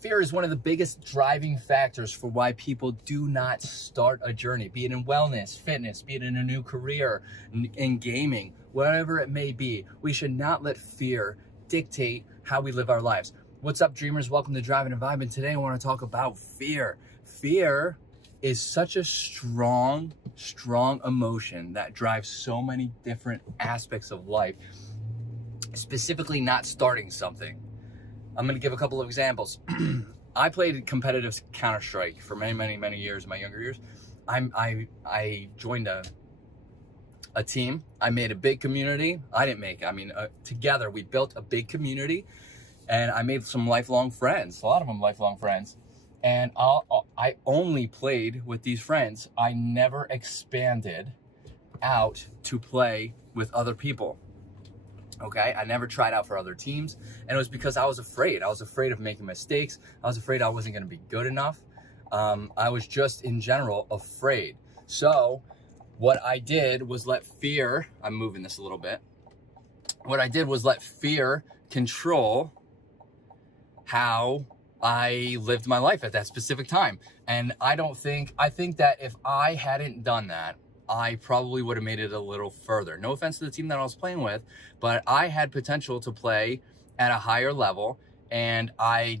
Fear is one of the biggest driving factors for why people do not start a journey, be it in wellness, fitness, be it in a new career, in gaming, whatever it may be. We should not let fear dictate how we live our lives. What's up, dreamers? Welcome to Driving and Vibe, and today I want to talk about fear. Fear is such a strong emotion that drives so many different aspects of life, specifically not starting something. I'm going to give a couple of examples. I played competitive Counter-Strike for many years in my younger years. I joined a team. I made a big community. I didn't make it. Together we built a big community, and I made some lifelong friends, a lot of them lifelong friends. And I only played with these friends. I never expanded out to play with other people. Okay, I never tried out for other teams, and it was because I was afraid. I was afraid of making mistakes. I was afraid I wasn't going to be good enough. I was just, in general, afraid. So what I did was let fear, I'm moving this a little bit. What I did was let fear control how I lived my life at that specific time. And I think that if I hadn't done that, I probably would have made it a little further. No offense to the team that I was playing with, but I had potential to play at a higher level, and I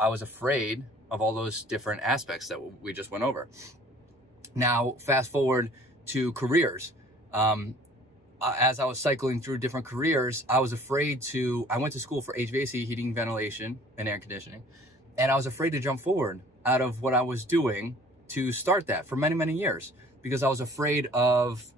was afraid of all those different aspects that we just went over. Now, fast forward to careers. As I was cycling through different careers, I was afraid I went to school for HVAC, heating, ventilation, and air conditioning, and I was afraid to jump forward out of what I was doing to start that for many years. Because I was afraid of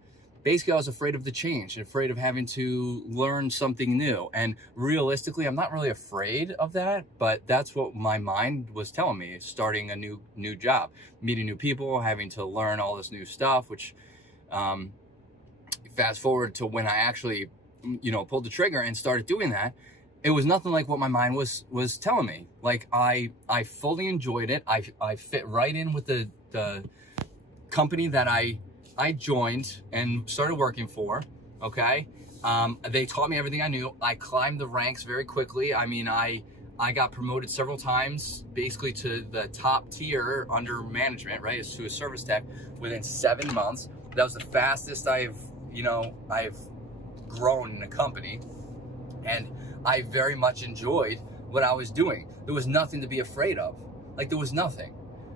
the change, afraid of having to learn something new. And realistically, I'm not really afraid of that, but that's what my mind was telling me, starting a new job, meeting new people, having to learn all this new stuff, which fast forward to when I actually, pulled the trigger and started doing that, it was nothing like what my mind was telling me. Like I fully enjoyed it. I fit right in with the company that I joined and started working for. Okay, they taught me everything I knew. I climbed the ranks very quickly. I got promoted several times, basically to the top tier under management, right, to a service tech within 7 months. That was the fastest I've grown in a company, and I very much enjoyed what I was doing. There was nothing to be afraid of. Like, there was nothing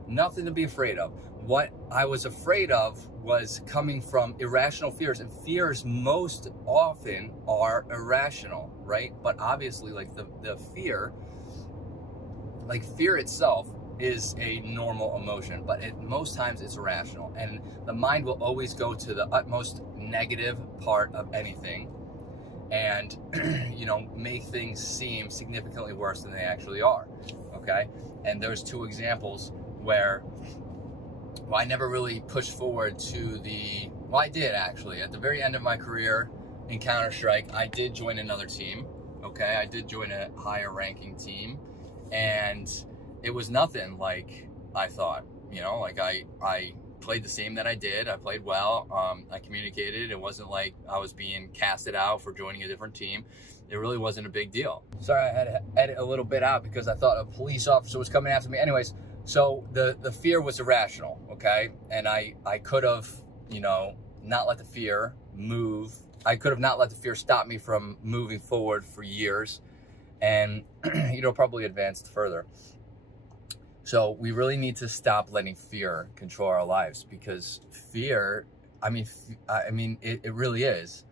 to be afraid of. What I was afraid of was coming from irrational fears, and fears most often are irrational, right? But obviously, like the fear, like fear itself is a normal emotion, but most times it's irrational, and the mind will always go to the utmost negative part of anything and make things seem significantly worse than they actually are. Okay, and there's two examples where I never really pushed forward to I did actually. At the very end of my career in Counter-Strike, I did join another team. Okay, I did join a higher ranking team, and it was nothing like I thought. I played the same that I did. I played well. I communicated. It wasn't like I was being casted out for joining a different team. It really wasn't a big deal. Sorry, I had to edit a little bit out because I thought a police officer was coming after me. Anyways, so the fear was irrational, okay? And I could have, not let the fear move. I could have not let the fear stop me from moving forward for years and, probably advanced further. So we really need to stop letting fear control our lives, because fear, it really is.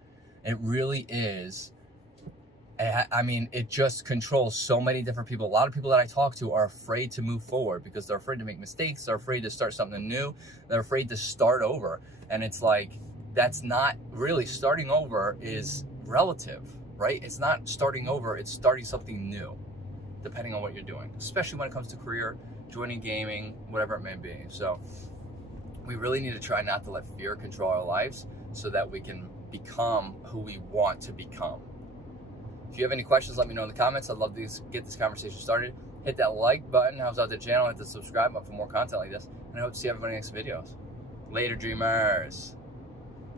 It really is. It just controls so many different people. A lot of people that I talk to are afraid to move forward because they're afraid to make mistakes. They're afraid to start something new. They're afraid to start over. And it's like, that's not really, starting over is relative, right? It's not starting over, it's starting something new, depending on what you're doing, especially when it comes to career, joining gaming, whatever it may be. So we really need to try not to let fear control our lives so that we can become who we want to become. If you have any questions, let me know in the comments. I'd love to get this conversation started. Hit that like button, helps out the channel. Hit the subscribe button for more content like this. And I hope to see everybody in the next videos. Later, dreamers.